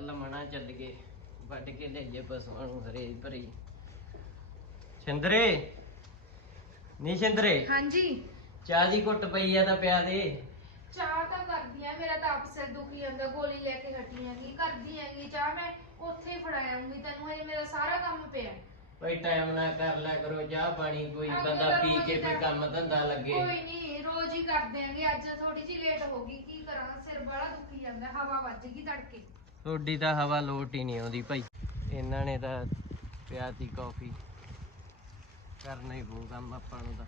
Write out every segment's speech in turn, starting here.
ਚੱਲ ਮਣਾ ਚੱਲ ਗਏ। ਵੱਢ ਕੇ ਲਈਏ ਪਸ਼ੂਆਂ ਨੂੰ ਹਰੇ ਭਰੀ। ਛਿੰਦਰੇ? ਨੀ ਛਿੰਦਰੇ? ਹਾਂਜੀ। ਚਾਹ ਦੀ ਘੁੱਟ ਪਈ ਆ ਤਾਂ ਪਿਆ ਦੇ। ਚਾਹ ਤਾਂ ਕਰਦੀ ਆ ਮੇਰਾ ਤਾਂ ਆਪ ਸਿਰ ਦੁਖੀ ਜਾਂਦਾ ਗੋਲੀ ਲੈ ਕੇ ਹਟੀ ਆਂਗੀ ਕਰਦੀ ਆਂਗੀ ਚਾਹ ਮੈਂ ਉੱਥੇ ਹੀ ਫੜਾਇਆਂਗੀ ਤੈਨੂੰ ਹਜੇ ਮੇਰਾ ਸਾਰਾ ਕੰਮ ਪਿਆ। ਕੋਈ ਟਾਈਮ ਨਾ ਕਰ ਲਿਆ ਕਰੋ ਚਾਹ ਪਾਣੀ ਕੋਈ ਬੰਦਾ ਤਾਂ ਪੀ ਰੋਜ਼ ਕੇ ਕਰ- ਕੰਮ ਧੰਦਾ ਲੱਗੇ। ਕੋਈ ਨਹੀਂ ਰੋਜ਼ ਹੀ ਕਰਦੇ ਆਂਗੇ ਅੱਜ ਥੋੜੀ ਜਿਹੀ ਲੇਟ ਹੋ ਗਈ ਕੀ ਕਰਾਂ? ਸਿਰ ਬੜਾ ਦੁਖੀ ਜਾਂਦਾ ਹਵਾ ਵੱਜ ਗਈ ਤੜਕੇ। ਤੁਹਾਡੀ ਤਾਂ ਹਵਾ ਲੋਟ ਹੀ ਨਹੀਂ ਆਉਂਦੀ ਭਾਈ। ਇਹਨਾਂ ਨੇ ਤਾਂ ਪਿਆਤੀ ਕਾਫੀ ਕਰਨਾ ਹੀ ਪਊ ਕੰਮ ਆਪਾਂ ਨੂੰ ਤਾਂ।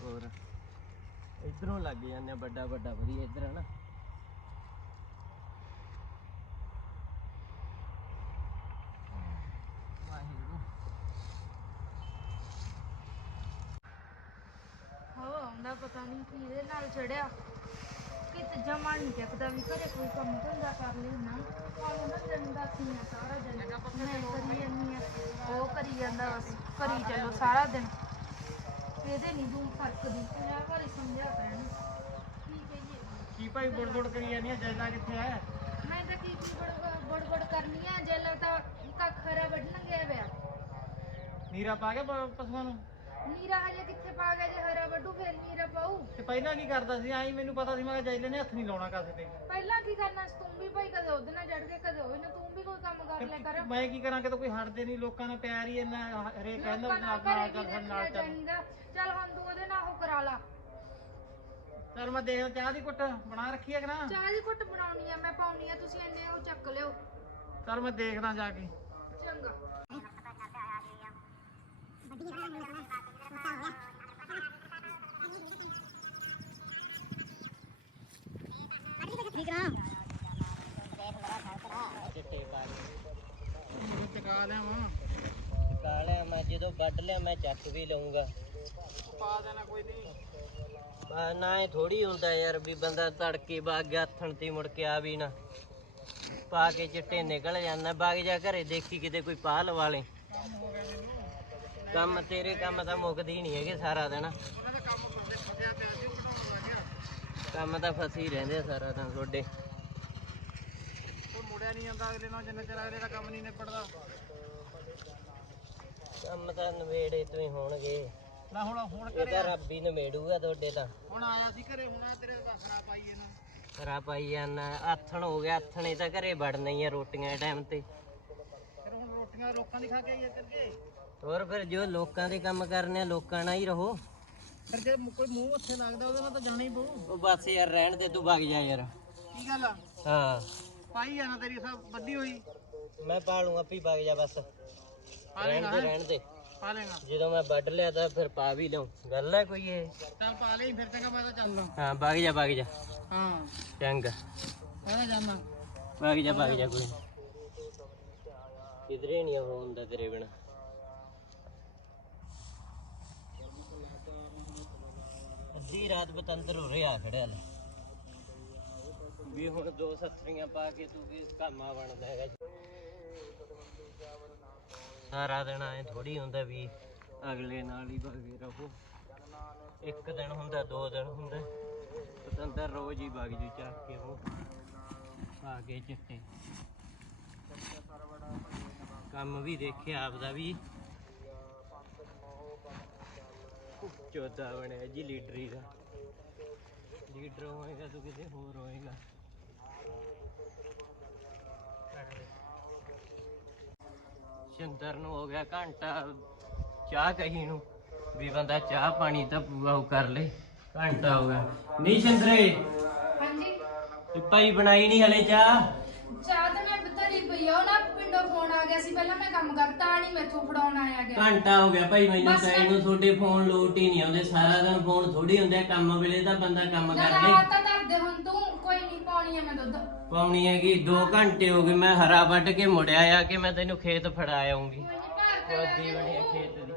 ਹੋਰ, ਇਧਰੋਂ ਲੱਗ ਜਾਂਦੇ ਆ ਵੱਡਾ ਵੱਡਾ, ਵਧੀਆ ਇਧਰ, ਹਨਾ? ਵਾਹਿਗੁਰੂ। ਆਉਂਦਾ ਪਤਾ ਨਹੀਂ ਕਿਹਦੇ ਨਾਲ ਚੜਿਆ। ਕਿਤੇ ਜਮਾ ਨਹੀਂ ਚੱਕਦਾ ਵੀ ਘਰੇ ਕੋਈ ਕੰਮ ਧੰਦਾ ਕਰ ਲੈਣਾ ਕੰਮ ਨਾ ਜਾਂਦਾ ਸੀ ਸਾਰਾ ਦਿਨ। ਮੈਂ ਕਰੀ ਜਾਂਦੀ ਆ। ਉਹ ਕਰੀ ਜਾਂਦਾ ਬਸ। ਕਰੀ ਚੱਲੋ ਸਾਰਾ ਦਿਨ। ਇਹਦੇ ਨਹੀਂ ਦੂੰ ਫ਼ਰਕ ਦੀ ਪੰਜਾਹ ਵਾਰੀ ਸਮਝਿਆ ਪੈਣ ਕੀ ਕਹੀਏ? ਕੀ ਭਾਈ ਬੁੜ ਕਰੀ ਜਾਂਦੀ ਆ? ਜੈਲਾ ਕਿੱਥੇ ਆ? ਮੈਂ ਤਾਂ ਕੀ ਕੀ ਬੜ ਬੜ ਬੜ ਕਰਨੀ ਆ? ਜੇ ਲੱਗਦਾ ਕੱਖਰਾ ਵੱਢਣ ਗਿਆ ਵਿਆ ਨੀਰਾ ਪਾ ਕੇ ਪ- ਪਸ਼ੂਆਂ ਨੂੰ? ਨੀਰਾ ਹਜੇ ਕਿੱਥੇ ਪਾ ਗਿਆ ਜੇ ਹਰਾ ਵੱਢੂ ਫੇਰ ਨੀਰਾ ਪਾਉ ਤੇ ਪਹਿਲਾਂ ਕੀ ਕਰਦਾ ਸੀ? ਆਈ ਮੈਨੂੰ ਪਤਾ ਸੀ ਮੈਂ ਕਿਹਾ ਜੈਲੇ ਨੇ ਹੱਥ ਨਹੀਂ ਲਾਉਣਾ ਕਾਸੇ ਤੇ। ਪਹਿਲਾਂ ਕੀ ਕਰਨਾ ਸੀ? ਤੂੰ ਵੀ ਭਾਈ ਕਦੇ ਉਹਦੇ ਨਾਲ ਚੜ ਕੇ ਕਦੇ ਉਹਦੇ ਨਾਲ ਤੂੰ ਵੀ ਕੋਈ ਕੰਮ ਕਰ ਲਿਆ ਕਰ। ਮੈਂ ਕੀ ਕਰਾਂ ਕਿ ਕੋਈ ਹਟਦੇ ਨਹੀਂ ਲੋਕਾਂ ਨਾਲ ਪਿਆਰ ਹੀ ਇੰਨਾ ਹਰੇਕ ਕਹਿੰਦਾ ਨਾਲ ਨਾਲ ਚੱਲ ਨਾਲ ਚੱਲ। ਹੁਣ ਤੂੰ ਉਹਦੇ ਨਾਲ ਉਹ ਕਰਾ ਲਾ। ਚੱਲ ਮੈਂ ਦੇਖ ਚਾਹ ਦੀ ਕੁੱਟ ਬਣਾ ਰੱਖੀ ਹੈ ਕਿ ਨਾ? ਚਾਹ ਦੀ ਘੁੱਟ ਬਣਾਉਣੀ ਆ ਮੈਂ ਪਾਉਣੀ ਆ ਤੁਸੀਂ ਇੰਨੇ ਉਹ ਚੱਕ ਲਿਓ। ਚੱਲ ਮੈਂ ਦੇਖਦਾ ਜਾ ਕੇ। ਚੰਗਾ। ਚਿੱਟੇ ਪਾ ਚਕਾ ਲਿਆਵਾਂ ਕਾ ਲਿਆ ਮੈਂ ਜਦੋਂ ਵੱਢ ਲਿਆ ਮੈਂ ਚੱਕ ਵੀ ਲਊਂਗਾ ਪਾ ਦੇਣਾ ਕੋਈ ਨਹੀਂ ਨਾ ਇਹ ਥੋੜੀ ਹੁੰਦਾ ਯਾਰ ਵੀ ਬੰਦਾ ਤੜਕੇ ਬਾਗ ਹੱਥਣ ਤੇ ਮੁੜ ਕੇ ਆ। ਵੀ ਨਾ ਪਾ ਕੇ ਚਿੱਟੇ ਨਿਕਲ ਜਾਂਦਾ ਬਾਗ ਜਾ ਘਰੇ ਦੇਖੀ ਕਿਤੇ ਕੋਈ ਪਾ ਲਵਾ ਲੇ। ਕੰਮ ਤੇਰੇ ਕੰਮ ਤਾਂ ਮੁੱਕਦੇ ਨਹੀਂ ਹੈਗੇ ਸਾਰਾ ਦਿਨ। ਉਹਨਾਂ ਦਾ ਕੰਮ ਕਰਦੇ ਫਸਿਆ ਪਿਆ ਸੀ ਉਹ ਕਢਾਉਣ ਲੱਗਿਆ ਕੰਮ ਤਾਂ ਫਸੀ ਹੀ ਰਹਿੰਦੇ ਆ ਸਾਰਾ ਦਿਨ ਤੁਹਾਡੇ। ਕੋਈ ਮੁੜਿਆ ਨਹੀਂ ਆਉਂਦਾ ਅਗਲੇ ਨਾਲ ਜਿੰਨਾ ਚਿਰ ਅਗਲੇ ਦਾ ਕੰਮ ਨਹੀਂ ਨਿਬੜਦਾ ਕੰਮ ਤਾਂ ਨਵੇੜੇ ਤੋਂ ਹੀ ਹੋਣਗੇ। ਨਾ ਹੁਣ ਹੁਣ ਇਹ ਤਾਂ ਰੱਬ ਹੀ ਨਵੇੜੂਗਾ ਤੁਹਾਡੇ ਤਾਂ। ਹੁਣ ਆਇਆ ਸੀ ਘਰੇ ਹੁਣ ਆ ਤੇਰੇ ਵਖਰਾ ਪਾਈ ਇਹਨਾਂ ਘਰਾ ਪਾਈ ਜਾਂਦਾ ਆਥਣ ਹੋ ਗਿਆ ਆਥਣੇ ਤਾਂ ਘਰੇ ਵੜਨਾ ਹੀ ਆ ਰੋਟੀਆਂ ਟਾਈਮ ਤੇ। ਫਿਰ ਹੁਣ ਰੋਟੀਆਂ ਲੋਕਾਂ ਦੀ ਖਾ ਕੇ ਆਈਏ ਕਰਕੇ ਹੋਰ ਫਿਰ ਜੋ ਲੋਕਾਂ ਦੇ ਕੰਮ ਕਰਨੇ ਆ ਲੋਕਾਂ ਨਾਲ ਹੀ ਰਹੋ। ਫਿਰ ਜੇ ਮ- ਕੋਈ ਮੂੰਹ ਉੱਥੇ ਲੱਗਦਾ ਉਹਦੇ ਨਾਲ ਤਾਂ ਜਾਣਾ ਹੀ ਪਊ। ਉਹ ਬਸ ਯਾਰ ਰਹਿਣ ਦੇ ਤੂੰ ਵਗ ਜਾ ਯਾਰ। ਕੀ ਗੱਲ ਆ? ਹਾਂ। ਪਾਈ ਜਾਣਾ ਤੇਰੀ ਸਭ ਵੱਡੀ ਹੋਈ। ਮੈਂ ਪਾਲੂਗਾ ਆਪੀ ਵਗ ਜਾ ਬਸ। ਪਾ ਰਹਿਣ ਲੇਗਾ ਦੇ ਰਹਿਣ ਦੇ। ਪਾ ਲੇਗਾ। ਜਦੋਂ ਮੈਂ ਵੱਢ ਲਿਆ ਤਾਂ ਫਿਰ ਪਾ ਵੀ ਲਊਂ। ਗੱਲ ਹੈ ਕੋਈ ਇਹ? ਚੱਲ ਪਾ ਲਈ ਫਿਰ ਚੰਗਾ ਮੈਂ ਤਾਂ ਚੱਲਦਾ। ਹਾਂ ਵਗ ਜਾ ਵਗ ਜਾ। ਹਾਂ। ਚੰਗਾ। ਮੈਂ ਤਾਂ ਜਾਣਾ ਵਗ ਜਾ ਵਗ ਜਾ ਕੋਈ ਨੀ। ਕਿਧਰੇ ਨਹੀਂ ਉਹ ਹੁੰਦਾ ਤੇਰੇ ਬਿਨਾ। ਅੱਧੀ ਰਾਤ ਬਤੰਦਰ ਹੋ ਰਿਹਾ ਖੜਿਆ ਲੈ। ਵੀ ਹੁਣ ਦੋ ਸੱਤਰੀਆਂ ਪਾ ਕੇ ਤੂੰ ਵੀ ਕਾਮਾ ਬਣਦਾ ਹੈਗਾ। ਸਾਰਾ ਦਿਨ ਐ ਥੋੜੀ ਹੁੰਦਾ ਵੀ ਅਗਲੇ ਨਾਲ ਹੀ ਵਗੇ ਰਹੋ। ਇੱਕ ਦਿਨ ਹੁੰਦਾ ਦੋ ਦਿਨ ਹੁੰਦਾ। ਪਤੰਦਰ ਰੋਜ਼ ਹੀ ਵਗ ਜੂ ਚੱਕ ਕੇ ਉਹ। ਪਾ ਕੇ ਚਿੱਟੇ। ਕੰਮ ਵੀ ਦੇਖਿਆ ਆਪਦਾ ਵੀ। ਚੌਦਾ ਬਣਿਆ ਜੀ ਲੀਡਰੀ ਦਾ। ਲੀਡਰ ਹੋਏਗਾ ਤੂੰ ਕਿਤੇ ਹੋਰ ਹੋਏਗਾ। ਸ਼ੰਦਰ ਨੂੰ ਹੋ ਗਿਆ ਘੰਟਾ ਚਾਹ ਕਹੀ ਨੂੰ ਵੀ ਬੰਦਾ ਚਾਹ ਪਾਣੀ ਤਾਂ ਪੂਰਾ ਉਹ ਕਰ ਲੇ। ਘੰਟਾ ਹੋ ਗਿਆ। ਨਹੀਂ ਸ਼ੰਦਰੇ ਹਾਂਜੀ। ਤੇ ਭਾਈ ਬਣਾਈ ਨਹੀਂ ਹਲੇ ਚਾਹ? ਚਾਹ ਤਾਂ ਮੈਂ ਬਤਰੀ ਪਈ ਆ ਉਹ ਨਾ ਪਿੰਡੋਂ ਫੋਨ ਆ ਗਿਆ ਸੀ। ਪਹਿਲਾਂ ਮੈਂ ਕੰਮ ਕਰਤਾ ਨਹੀਂ ਮੈਥੋਂ ਫੜਾਉਣ ਆਇਆ ਗਿਆ। ਘੰਟਾ ਹੋ ਗਿਆ ਭਾਈ ਮੈਨੂੰ ਬਸ ਤਾਂ ਇਹਨੂੰ ਤੁਹਾਡੇ ਫੋਨ ਲੋਟ ਹੀ ਨਹੀਂ ਆਉਂਦੇ ਸਾਰਾ ਦਿਨ ਫੋਨ ਥੋੜੀ ਹੁੰਦੇ ਕੰਮ ਵੇਲੇ ਤਾਂ ਬੰਦਾ ਕੰਮ ਕਰ ਲੇ ਰਾਤ ਤਾਂ ਧਰਦੇ ਹੁਣ ਤੂੰ ਕੋਈ ਨਹੀਂ ਪਾਉਣੀ ਆ ਮੈਂ ਦੁੱਧ। ਪਾਉਣੀ ਹੈਗੀ 2 ਘੰਟੇ ਹੋ ਗਏ ਮੈਂ ਹਰਾ ਵੱਢ ਕੇ ਮੁੜਿਆ ਆ ਕਿ ਮੈਂ ਤੈਨੂੰ ਖੇਤ ਫੜਾ ਆਉਂਗੀ। ਨਹੀਂ ਘਰ ਤੇ। ਖੇਤ ਦੀ।